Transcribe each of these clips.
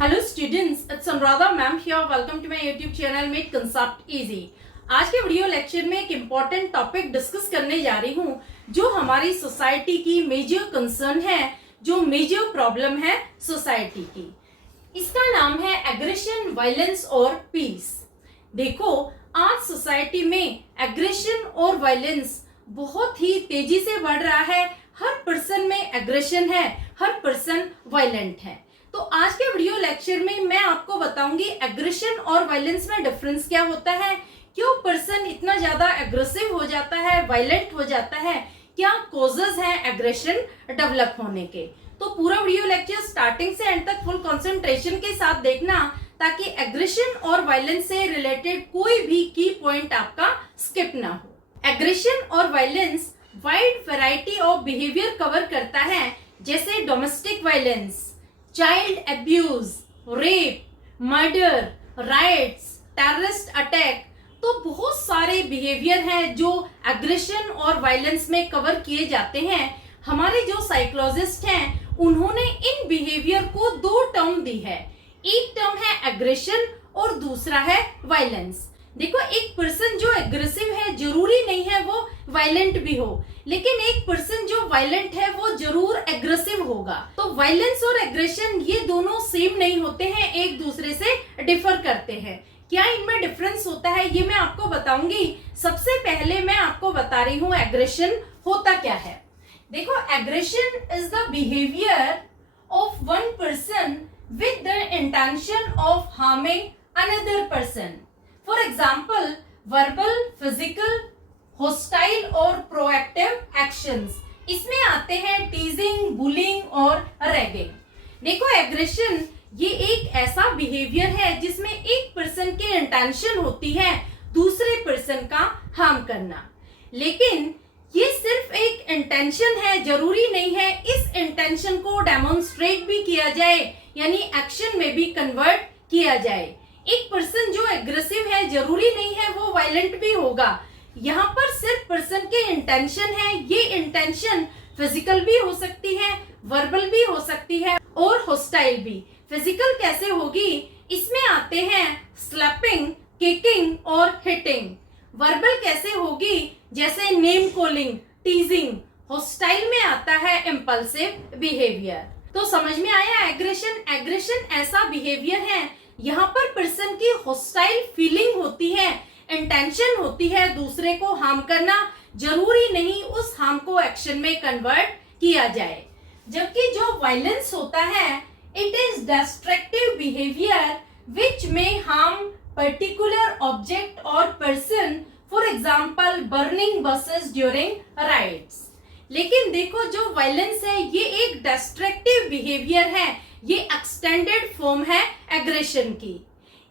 Hello students, it's Anuradha ma'am here. Welcome to my YouTube channel make concept easy. आज के video lecture में एक important topic discuss करने जा रही हूँ जो हमारी सोसाइटी की मेजर कंसर्न है, जो मेजर प्रॉब्लम है सोसाइटी की। इसका नाम है एग्रेशन, वायलेंस और पीस। देखो, आज सोसाइटी में एग्रेशन और वायलेंस बहुत ही तेजी से बढ़ रहा है। हर पर्सन में एग्रेशन है, हर पर्सन वायलेंट है। तो आज के वीडियो लेक्चर में मैं आपको बताऊंगी एग्रेशन और वायलेंस में डिफरेंस क्या होता है, क्यों पर्सन इतना ज्यादा एग्रेसिव हो जाता है, वायलेंट हो जाता है, क्या कॉजेज हैं एग्रेशन डेवलप होने के। तो पूरा वीडियो लेक्चर स्टार्टिंग से एंड तक फुल कंसंट्रेशन के साथ देखना, ताकि एग्रेशन और वायलेंस से रिलेटेड कोई भी की पॉइंट आपका स्किप ना हो। एग्रेशन और violence wide variety of behaviour cover करता है, जैसे domestic violence, child abuse, rape, murder, rights, terrorist attack. तो बहुत सारे बिहेवियर हैं जो एग्रेशन और वायलेंस में कवर किए जाते हैं। हमारे जो साइकोलॉजिस्ट हैं उन्होंने इन बिहेवियर को दो टर्म दी है। एक टर्म है एग्रेशन और दूसरा है वायलेंस। देखो, एक पर्सन जो एग्रेसिव है जरूरी नहीं है वो वायलेंट भी हो, लेकिन एक पर्सन जो वायलेंट है वो जरूर एग्रेसिव होगा। तो वायलेंस और एग्रेशन ये दोनों सेम नहीं होते हैं, एक दूसरे से डिफर करते हैं। क्या इनमें डिफरेंस होता है ये मैं आपको बताऊंगी। सबसे पहले मैं आपको बता रही हूँ एग्रेशन होता क्या है। देखो, aggression is the behaviour of one person with the intention of harming another person. For example, verbal, physical, hostile और प्रोएक्टिव एक्शंस। इसमें आते हैं टीजिंग, बुलिंग और रैगिंग। देखो, एग्रेशन ये एक ऐसा बिहेवियर है जिसमें एक पर्सन की इंटेंशन होती है दूसरे पर्सन का हार्म करना, लेकिन ये सिर्फ एक इंटेंशन है, जरूरी नहीं है इस इंटेंशन को डेमोन्स्ट्रेट भी किया जाए, यानी एक्शन में भी कन्वर्ट किया जाए। एक पर्सन जो एग्रेसिव है जरूरी नहीं है वो वायलेंट भी होगा। यहाँ पर सिर्फ पर्सन के इंटेंशन है, ये इंटेंशन फिजिकल भी हो सकती है, वर्बल भी हो सकती है और होस्टाइल भी। फिजिकल कैसे होगी, इसमें आते हैं स्लैपिंग, किकिंग और हिटिंग। वर्बल कैसे होगी, जैसे नेम कॉलिंग, टीजिंग। होस्टाइल में आता है इम्पल्सिव बिहेवियर। तो समझ में आया एग्रेशन। एग्रेशन ऐसा बिहेवियर है यहाँ पर पर्सन की होस्टाइल फीलिंग होती है, इंटेंशन होती है दूसरे को हार्म करना, जरूरी नहीं उस हार्म को एक्शन में कन्वर्ट किया जाए। जबकि जो वायलेंस होता है, इट इज डिस्ट्रक्टिव बिहेवियर विच में हार्म पर्टिकुलर ऑब्जेक्ट और person, for example burning buses during rides. लेकिन देखो, जो वायलेंस है ये एक डिस्ट्रक्टिव बिहेवियर है, ये एक्सटेंडेड फॉर्म है एग्रेशन की।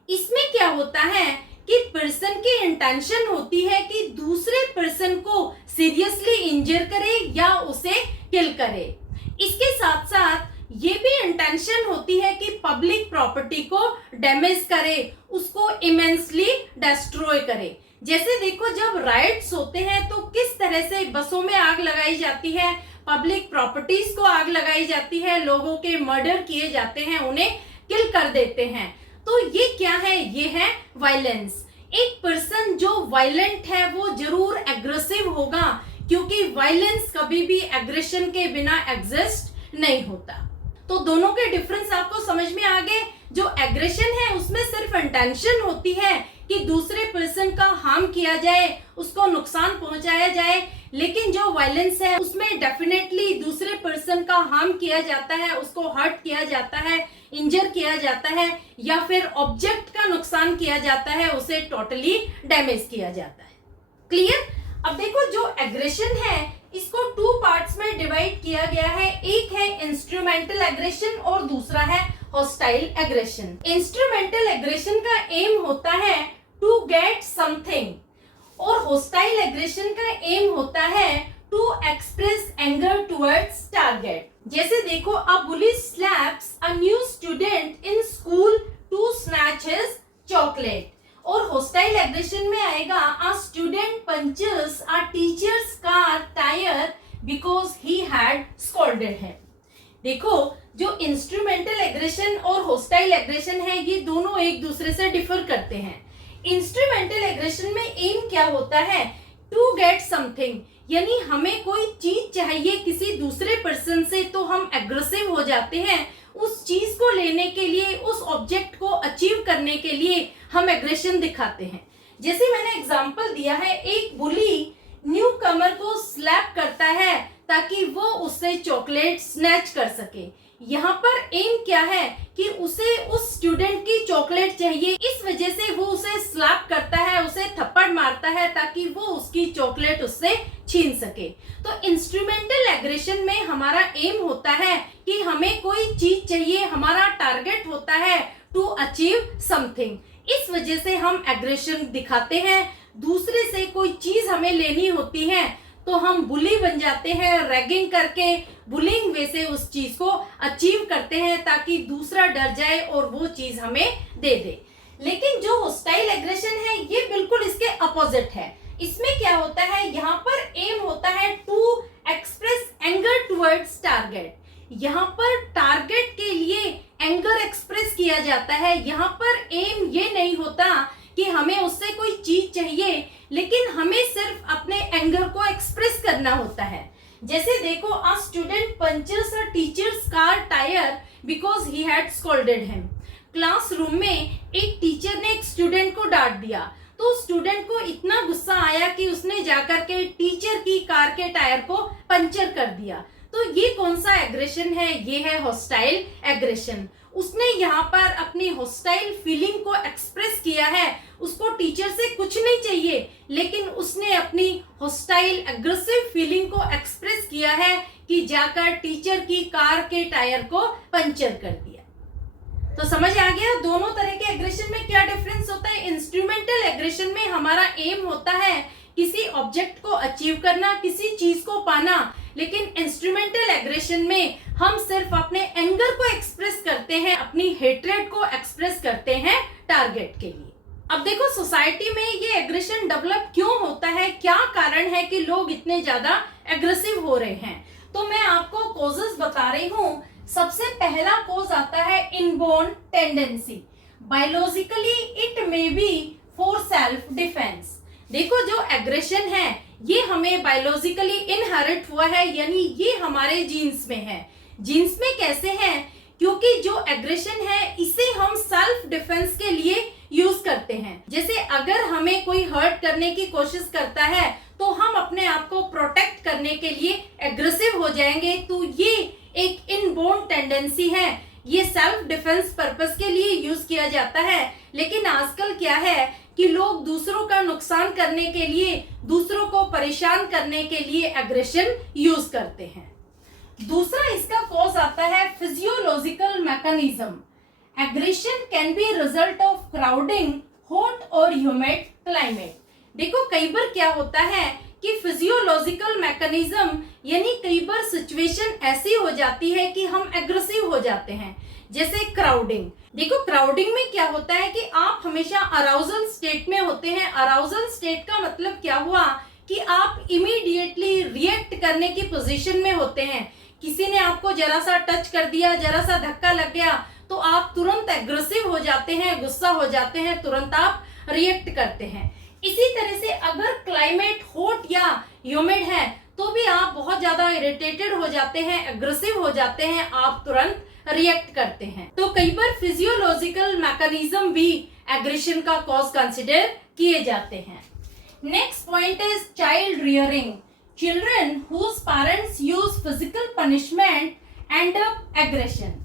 इसमें क्या होता है कि पर्सन की इंटेंशन होती है कि दूसरे पर्सन को सीरियसली इंजर करे या उसे किल करे। इसके साथ साथ ये भी इंटेंशन होती है कि पब्लिक प्रॉपर्टी को डैमेज करे, उसको इमेंसली डिस्ट्रॉय करे। जैसे देखो, जब राइट्स होते हैं तो किस तरह से बसों में आग लगाई जाती है, पब्लिक प्रॉपर्टीज को आग लगाई जाती है, लोगों के मर्डर किए जाते हैं, उन्हें किल कर देते हैं। तो ये क्या है, ये है वायलेंस। एक पर्सन जो वायलेंट है वो जरूर एग्रेसिव होगा, क्योंकि वायलेंस कभी भी एग्रेशन के बिना एग्जिस्ट नहीं होता। तो दोनों के डिफरेंस आपको समझ में आ गए। जो एग्रेशन है उसमें सिर्फ इंटेंशन होती है कि दूसरे पर्सन का हार्म किया जाए, उसको नुकसान पहुंचाया जाए, लेकिन जो वायलेंस है उसमें डेफिनेटली दूसरे पर्सन का हार्म किया जाता है, उसको हर्ट किया जाता है, इंजर किया जाता है, या फिर ऑब्जेक्ट का नुकसान किया जाता है, उसे टोटली डैमेज किया जाता है। क्लियर? अब देखो, जो एग्रेशन है इसको टू पार्ट्स में डिवाइड किया गया है। एक है इंस्ट्रूमेंटल एग्रेशन और दूसरा है हॉस्टाइल एग्रेशन। इंस्ट्रूमेंटल एग्रेशन का एम होता है टू गेट समथिंग, और हॉस्टाइल एग्रेशन का एम होता है to express anger towards target. जैसे देखो, a bully slaps a new student in school to snatch his chocolate. और हॉस्टाइल एग्रेशन में आएगा a student punches a teacher's car tyre because he had scolded him. देखो, जो instrumental aggression और hostile hostile aggression है, ये दोनों एक दूसरे से डिफर करते हैं। इंस्ट्रूमेंटल एग्रेशन में एम क्या होता है, टू गेट समथिंग, यानी हमें कोई चीज चाहिए किसी दूसरे पर्सन से तो हम एग्रेसिव हो जाते हैं, उस चीज को लेने के लिए, उस ऑब्जेक्ट को अचीव करने के लिए हम एग्रेशन दिखाते हैं। जैसे मैंने एग्जांपल दिया है, एक बुली न्यू कमर को स्लैप करता है ताकि वो उससे चॉकलेट स्नैच कर सके। यहाँ पर एम क्या है कि उसे उस स्टूडेंट की चॉकलेट चाहिए, इस वजह से वो उसे स्लैप करता है, उसे थप्पड़ मारता है ताकि वो उसकी चॉकलेट उससे छीन सके। तो इंस्ट्रूमेंटल एग्रेशन में हमारा एम होता है कि हमें कोई चीज चाहिए, हमारा टारगेट होता है टू अचीव समथिंग, इस वजह से हम एग्रेशन दिखाते हैं। दूसरे से कोई चीज हमें लेनी होती है तो हम बुली बन जाते हैं, रैगिंग करके बुलिंग वे से उस चीज को अचीव करते हैं ताकि दूसरा डर जाए और वो चीज हमें दे दे। लेकिन जो हॉस्टाइल एग्रेशन है ये बिल्कुल इसके अपोजिट है। इसमें क्या होता है, यहाँ पर एम होता है to express anger towards target. यहाँ पर टारगेट के लिए एंगर एक्सप्रेस किया जाता है। यहाँ पर एम ये नहीं होता कि हमें उससे कोई चीज चाहिए, लेकिन हमें सिर्फ अपने एंगर को एक्सप्रेस करना होता है। जैसे देखो, अ student punches a teacher's car tyre because he had scolded him. Classroom में एक टीचर ने एक स्टूडेंट को डांट दिया, तो स्टूडेंट को इतना गुस्सा आया कि उसने जाकर के टीचर की कार के टायर को पंचर कर दिया। तो ये कौन सा एग्रेशन है, ये है हॉस्टाइल एग्रेशन। उसने यहाँ पर अपनी हॉस्टाइल फीलिंग को एक्सप्रेस किया है, उसको टीचर से कुछ नहीं चाहिए, लेकिन उसने अपनी हॉस्टाइल एग्रेसिव फीलिंग को एक्सप्रेस किया है कि जाकर टीचर की कार के टायर को पंचर कर दिया। तो समझ आ गया दोनों तरह के एग्रेशन में क्या डिफरेंस होता है। इंस्ट्रूमेंटल एग्रेशन में हमारा एम होता है किसी ऑब्जेक्ट को अचीव करना, किसी चीज को पाना, लेकिन इंस्ट्रूमेंटल एग्रेशन में हम सिर्फ अपने एंगर को एक्सप्रेस करते हैं, अपनी हेट्रेड को एक्सप्रेस करते हैं टारगेट के लिए। अब देखो, सोसाइटी में ये एग्रेशन डेवलप क्यों होता है, क्या कारण है कि लोग इतने ज्यादा एग्रेसिव हो रहे हैं। तो मैं आपको कॉजेस बता रही हूँ। सबसे पहला कॉज आता है inborn tendency. Biologically it may be for self defence. देखो, जो एग्रेशन है ये हमें बायोलॉजिकली इनहेरिट हुआ है, यानी ये हमारे जीन्स में है। जीन्स में कैसे है, क्योंकि जो एग्रेशन है इसे हम सेल्फ डिफेंस के लिए यूज करते हैं। जैसे अगर हमें कोई हर्ट करने की कोशिश करता है तो हम अपने आप को प्रोटेक्ट करने के लिए एग्रेसिव हो जाएंगे। तो ये एक इनबोर्न टेंडेंसी है, ये सेल्फ डिफेंस पर्पस के लिए यूज किया जाता है। लेकिन आजकल क्या है कि लोग दूसरों का नुकसान करने के लिए, दूसरों को परेशान करने के लिए एग्रेशन यूज करते हैं। दूसरा इसका कॉज आता है physiological mechanism. Aggression can be result of crowding, hot और ह्यूमिड क्लाइमेट। देखो, कई बार क्या होता है कि फिजियोलॉजिकल मैकेनिज्म यानी कई बार सिचुएशन ऐसी हो जाती है कि हम एग्रेसिव हो जाते हैं। जैसे क्राउडिंग। देखो, क्राउडिंग में क्या होता है कि आप हमेशा अराउजल स्टेट में होते हैं। अराउजल स्टेट का मतलब क्या हुआ कि आप इमीडिएटली रिएक्ट करने की पोजीशन में होते हैं। किसी ने आपको जरा सा टच कर दिया, जरा सा धक्का लग गया तो आप तुरंत एग्रेसिव हो जाते हैं, गुस्सा हो जाते हैं, तुरंत आप रिएक्ट करते हैं। इसी तरह से अगर क्लाइमेट हॉट या ह्यूमिड है तो भी आप बहुत ज्यादा इरिटेटेड हो जाते हैं, एग्रेसिव हो जाते हैं, आप तुरंत रिएक्ट करते हैं। तो कई बार फिजियोलॉजिकल मैकेनिज्म भी एग्रेशन का कॉज कंसिडर किए जाते हैं। Next point is child rearing. Children whose parents use physical punishment and aggression.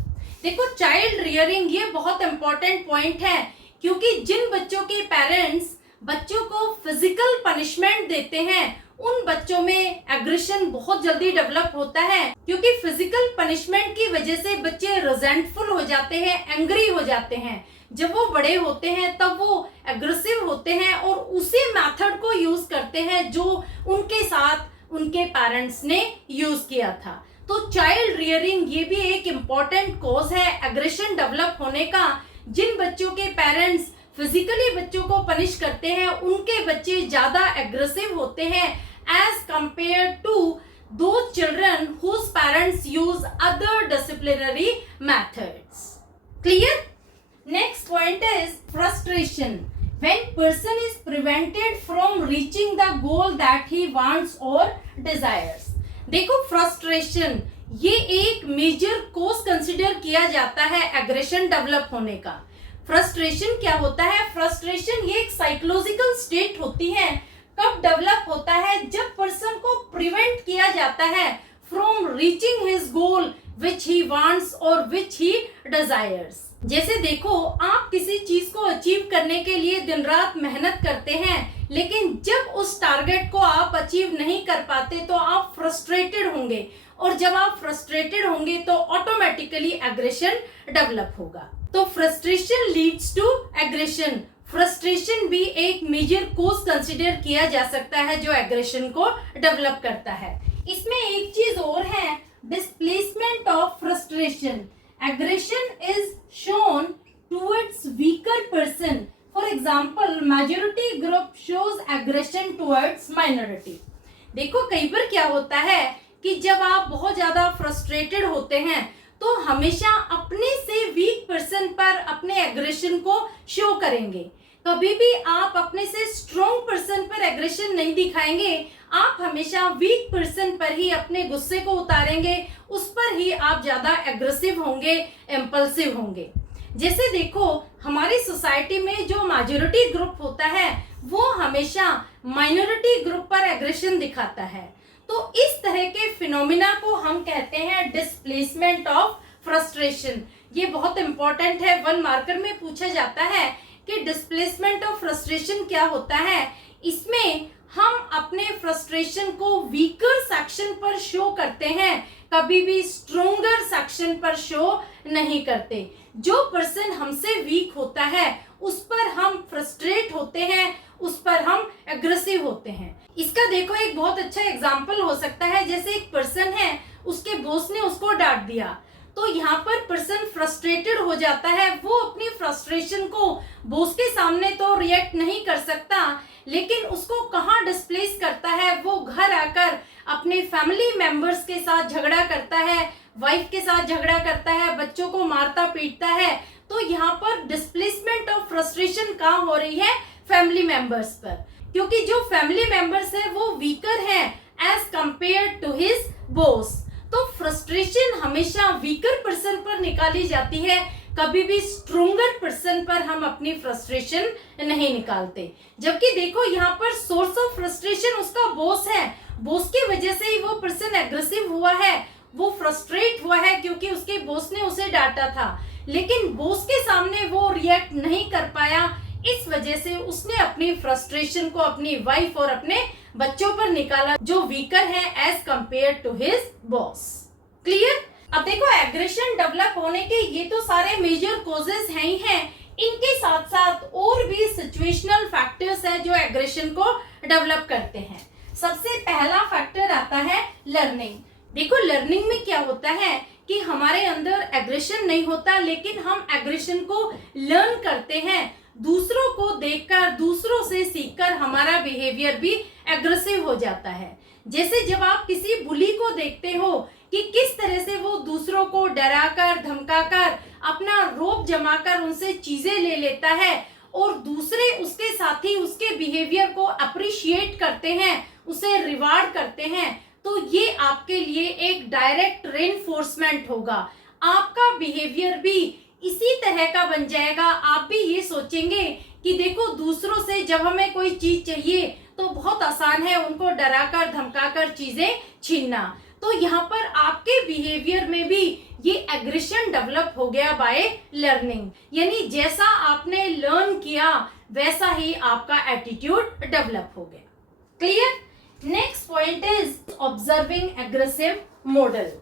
देखो, चाइल्ड रियरिंग ये बहुत इंपॉर्टेंट पॉइंट है, क्योंकि जिन बच्चों के पेरेंट्स बच्चों को फिजिकल पनिशमेंट देते हैं उन बच्चों में एग्रेशन बहुत जल्दी डेवलप होता है, क्योंकि फिजिकल पनिशमेंट की वजह से बच्चे रिजेंटफुल हो जाते हैं, एंग्री हो जाते हैं। जब वो बड़े होते हैं तब वो एग्रेसिव होते हैं और उसी मेथड को यूज करते हैं जो उनके साथ उनके पेरेंट्स ने यूज किया था। तो चाइल्ड रियरिंग ये भी एक इम्पॉर्टेंट कॉज है एग्रेशन डेवलप होने का। जिन बच्चों के पेरेंट्स फिजिकली बच्चों को पनिश करते हैं उनके बच्चे ज्यादा एग्रेसिव होते हैं as compared to those children whose parents use other disciplinary methods. Clear? point is frustration. When person is prevented from reaching the goal that he wants or desires. देखो frustration ये एक मेजर कोज consider किया जाता है aggression develop होने का। Frustration क्या होता है? फ्रस्ट्रेशन ये एक साइकोलॉजिकल स्टेट होती है। कब डेवलप होता है? जब पर्सन को प्रिवेंट किया जाता है from reaching his goal which he wants और विच ही डिजायर्स। जैसे देखो, आप किसी चीज को अचीव करने के लिए दिन रात मेहनत करते हैं, लेकिन जब उस टारगेट को आप अचीव नहीं कर पाते तो आप फ्रस्ट्रेटेड होंगे, और जब आप फ्रस्ट्रेटेड होंगे तो ऑटोमेटिकली एग्रेशन डेवलप होगा। तो frustration leads to aggression. Frustration भी एक मेजर कोज कंसिडर किया जा सकता है जो एग्रेशन को डेवलप करता है। इसमें एक चीज और है, displacement of frustration. Aggression is shown towards weaker person. For example, majority group shows aggression towards minority. देखो, कई बार क्या होता है कि जब आप बहुत ज्यादा फ्रस्ट्रेटेड होते हैं तो हमेशा अपने से वीक पर्सन पर अपने एग्रेशन को शो करेंगे। कभी भी आप अपने से स्ट्रॉन्ग पर्सन पर एग्रेशन नहीं दिखाएंगे, आप हमेशा वीक पर्सन पर ही अपने गुस्से को उतारेंगे, उस पर ही आप ज्यादा एग्रेसिव होंगे, इम्पल्सिव होंगे। जैसे देखो, हमारी सोसाइटी में जो मेजॉरिटी ग्रुप होता है वो हमेशा माइनॉरिटी ग्रुप पर एग्रेशन दिखाता है। तो इस तरह के फिनोमिना को हम कहते हैं डिस्प्लेसमेंट ऑफ फ्रस्ट्रेशन। ये बहुत इंपॉर्टेंट है, 1 मार्कर में पूछा जाता है कि डिस्प्लेसमेंट ऑफ फ्रस्ट्रेशन क्या होता है। इसमें हम अपने फ्रस्ट्रेशन को वीकर सेक्शन पर शो करते हैं, कभी भी स्ट्रोंगर सेक्शन पर शो नहीं करते। जो पर्सन हमसे वीक होता है उस पर हम फ्रस्ट्रेट होते हैं, उस पर हम एग्रेसिव होते हैं। इसका देखो एक बहुत अच्छा एग्जाम्पल हो सकता है, जैसे एक पर्सन है, उसके बॉस ने उसको डांट दिया, तो यहाँ पर पर्सन फ्रस्ट्रेटेड हो जाता है। वो अपनी फ्रस्ट्रेशन को बॉस के सामने तो रिएक्ट नहीं कर सकता, लेकिन उसको कहाँ डिस्प्लेस करता है, वो घर आकर अपने फैमिली मेंबर्स के साथ झगड़ा करता है, वाइफ के साथ झगड़ा करता है, बच्चों को मारता पीटता है। तो यहाँ पर डिस्प्लेसमेंट ऑफ फ्रस्ट्रेशन कहाँ हो रही है? फैमिली मेंबर्स पर, क्योंकि जो फैमिली मेंबर्स है वो वीकर हैं as compared to his boss. तो फ्रस्ट्रेशन हमेशा वीकर पर्सन पर निकाली जाती है, कभी भी स्ट्रोंगर पर्सन पर हम अपनी फ्रस्ट्रेशन नहीं निकालते। जबकि देखो, यहाँ पर सोर्स ऑफ फ्रस्ट्रेशन उसका बॉस है, बॉस की वजह से ही वो पर्सन एग्रेसिव हुआ है, वो फ्रस्ट्रेट हुआ है क्योंकि उसके बॉस ने उसे डांटा था, लेकिन बॉस के सामने वो रिएक्ट नहीं कर पाया। इस वजह से उसने अपनी फ्रस्ट्रेशन को अपनी वाइफ और अपने बच्चों पर निकाला, जो वीकर है as compared to his boss. Clear? अब देखो, एग्रेशन डेवलप होने के ये तो सारे मेजर कॉजेस हैं ही हैं, इनके साथ साथ और भी सिचुएशनल फैक्टर्स है जो एग्रेशन को डेवलप करते हैं। सबसे पहला फैक्टर आता है लर्निंग। देखो, लर्निंग में क्या होता है कि हमारे अंदर एग्रेशन नहीं होता, लेकिन हम एग्रेशन को लर्न करते हैं। दूसरों को देखकर, दूसरों से सीखकर हमारा बिहेवियर भी एग्रेसिव हो जाता है। जैसे जब आप किसी बुली को देखते हो कि किस तरह से वो दूसरों को डराकर, धमकाकर, अपना रोब जमाकर उनसे चीजें ले लेता है, और दूसरे उसके साथी उसके बिहेवियर को अप्रिशिएट करते हैं, उसे रिवार्ड करते हैं, तो ये आपके लिए एक डायरेक्ट रेनफोर्समेंट होगा। आपका बिहेवियर भी इसी तरह का बन जाएगा। आप भी ये सोचेंगे कि देखो, दूसरों से जब हमें कोई चीज चाहिए तो बहुत आसान है उनको डराकर धमकाकर चीजें छीनना। तो यहाँ पर आपके बिहेवियर में भी ये एग्रेशन डेवलप हो गया बाय लर्निंग, यानी जैसा आपने लर्न किया वैसा ही आपका एटीट्यूड डेवलप हो गया। Clear? Next point is observing aggressive model.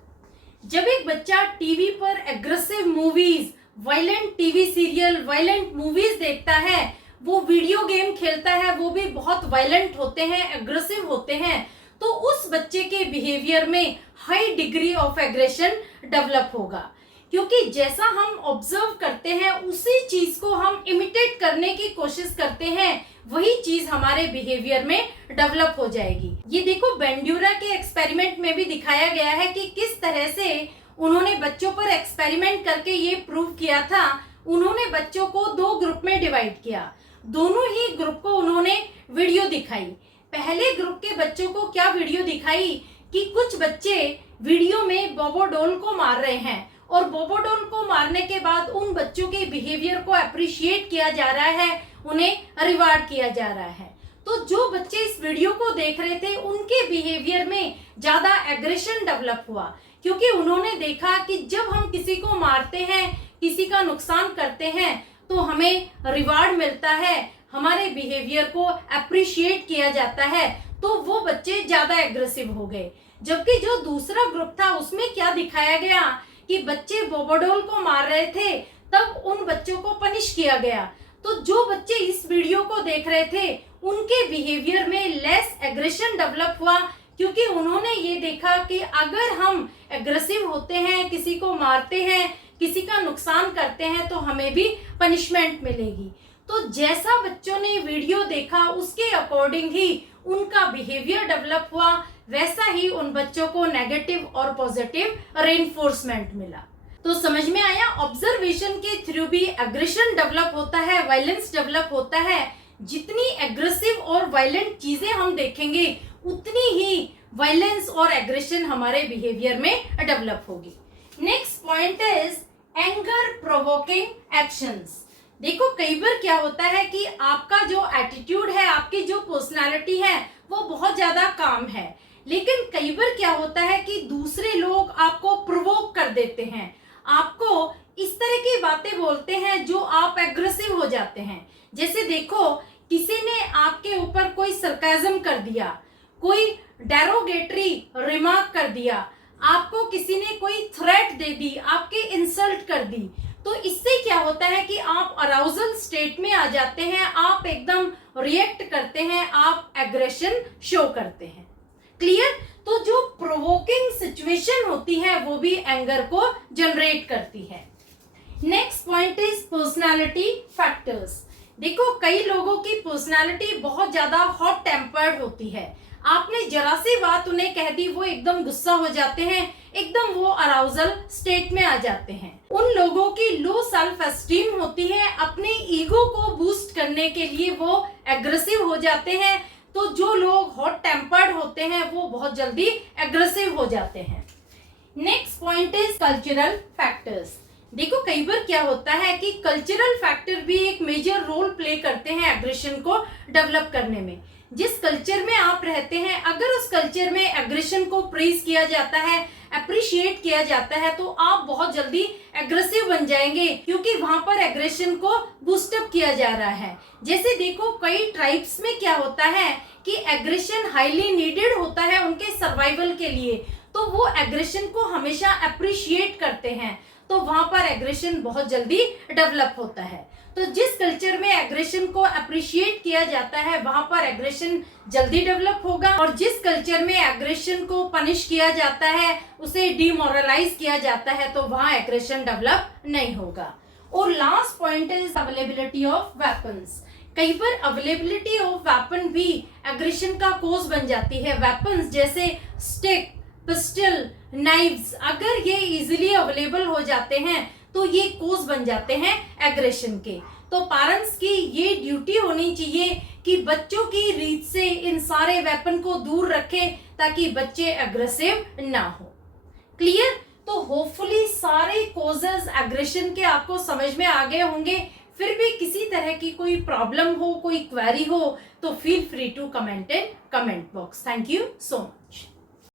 जब एक बच्चा टीवी पर aggressive movies, violent TV serial, violent movies देखता है, वो वीडियो गेम खेलता है, वो भी बहुत वायलेंट होते हैं, एग्रेसिव होते हैं, तो उस बच्चे के बिहेवियर में high degree of aggression develop होगा। क्योंकि जैसा हम ऑब्जर्व करते हैं उसी चीज को हम इमिटेट करने की कोशिश करते हैं, वही चीज हमारे बिहेवियर में डेवलप हो जाएगी। ये देखो, बेंड्यूरा के एक्सपेरिमेंट में भी दिखाया गया है कि किस तरह से उन्होंने बच्चों पर एक्सपेरिमेंट करके ये प्रूव किया था। उन्होंने बच्चों को 2 ग्रुप में डिवाइड किया। दोनों ही ग्रुप को उन्होंने वीडियो दिखाई। पहले ग्रुप के बच्चों को क्या वीडियो दिखाई कि कुछ बच्चे वीडियो में बोबो डॉल को मार रहे हैं और बोबो डॉल को मारने के बाद उन बच्चों के बिहेवियर को अप्रिशिएट किया जा रहा है, उन्हें रिवार्ड किया जा रहा है। तो जो बच्चे इस वीडियो को देख रहे थे उनके बिहेवियर में ज्यादा एग्रेशन डेवलप हुआ, क्योंकि उन्होंने देखा कि जब हम किसी को मारते हैं, किसी का नुकसान करते हैं तो हमें रिवार्ड मिलता है, हमारे बिहेवियर को अप्रिशिएट किया जाता है, तो वो बच्चे ज्यादा एग्रेसिव हो गए। जबकि जो दूसरा ग्रुप था उसमें क्या दिखाया गया कि बच्चे बोबो डॉल को मार रहे थे, तब उन बच्चों को पनिश किया गया। तो जो बच्चे इस वीडियो को देख रहे थे उनके बिहेवियर में लेस एग्रेशन डेवलप हुआ, क्योंकि उन्होंने ये देखा कि अगर हम एग्रेसिव होते हैं, किसी को मारते हैं, किसी का नुकसान करते हैं तो हमें भी पनिशमेंट मिलेगी। तो जैसा बच्चों ने वीडियो देखा उसके अकॉर्डिंग ही उनका बिहेवियर डेवलप हुआ, वैसा ही उन बच्चों को नेगेटिव और पॉजिटिव रेनफोर्समेंट मिला। तो समझ में आया, ऑब्जर्वेशन के थ्रू भी एग्रेशन डेवलप होता है, वायलेंस डेवलप होता है। जितनी एग्रेसिव और वायलेंट चीजें हम देखेंगे उतनी ही वायलेंस और एग्रेशन हमारे बिहेवियर में डेवलप होगी। Next point is anger provoking actions. देखो कई बार क्या होता है कि आपका जो एटीट्यूड है, आपकी जो पर्सनालिटी है वो बहुत ज्यादा काम है, लेकिन कई बार क्या होता है कि दूसरे लोग आपको प्रोवोक कर देते हैं, आपको इस तरह की बातें बोलते हैं जो आप एग्रेसिव हो जाते हैं। जैसे देखो किसी ने आपके ऊपर कोई सरकाज़म कर दिया, कोई डेरोगेटरी रिमार्क कर दिया, आपको किसी ने कोई थ्रेट दे दी, आपके इंसल्ट कर दी, तो इससे क्या होता है कि आप अराउजल स्टेट में आ जाते हैं, आप एकदम रिएक्ट करते हैं, आप एग्रेशन शो करते हैं। क्लियर? तो जो प्रोवोकिंग सिचुएशन होती है वो भी एंगर को जनरेट करती है। Next point is personality factors. देखो कई लोगों की पर्सनालिटी बहुत ज्यादा हॉट टेम्पर्ड होती है, आपने जरा सी बात उन्हें कह दी वो एकदम गुस्सा हो जाते हैं, एकदम वो अराउजल स्टेट में आ जाते हैं। उन लोगों की लो सेल्फ एस्टीम होती है, अपने ईगो को बूस्ट करने के लिए वो एग्रेसिव हो जाते हैं। तो जो लोग हॉट टेम्पर्ड होते हैं वो बहुत जल्दी एग्रेसिव हो जाते हैं। Next point is cultural factors. देखो कई बार क्या होता है कि कल्चरल फैक्टर भी एक मेजर रोल प्ले करते हैं एग्रेशन को डेवलप करने में। जिस कल्चर में आप रहते हैं, अगर उस कल्चर में एग्रेशन को प्रेज किया जाता है, अप्रिशिएट किया जाता है, तो आप बहुत जल्दी एग्रेसिव बन जाएंगे, क्योंकि वहां पर एग्रेशन को बूस्टअप किया जा रहा है। जैसे देखो कई ट्राइब्स में क्या होता है कि एग्रेशन हाईली नीडेड होता है उनके सर्वाइवल के लिए, तो वो एग्रेशन को हमेशा अप्रिशिएट करते हैं, तो वहां पर एग्रेशन बहुत जल्दी डेवलप होता है। तो जिस कल्चर में एग्रेशन को अप्रिशिएट किया जाता है वहां पर एग्रेशन जल्दी डेवलप होगा, और जिस कल्चर में एग्रेशन को पनिश किया जाता है, उसे डिमोरलाइज किया जाता है, तो वहां एग्रेशन डेवलप नहीं होगा। और last point is availability of weapons. कई बार अवेलेबिलिटी ऑफ वेपन भी एग्रेशन का कोज बन जाती है। वेपन्स जैसे स्टिक, पिस्टल, नाइव्स, अगर ये इजीली अवेलेबल हो जाते हैं तो ये कोज बन जाते हैं एग्रेशन के। तो पेरेंट्स की ये ड्यूटी होनी चाहिए कि बच्चों की रीच से इन सारे वेपन को दूर रखें ताकि बच्चे एग्रेसिव ना हो। क्लियर? तो होपफुली सारे कोजेस एग्रेशन के आपको समझ में आ गए होंगे। फिर भी किसी तरह की कोई प्रॉब्लम हो, कोई क्वेरी हो, तो feel free to comment in comment box. Thank you so much.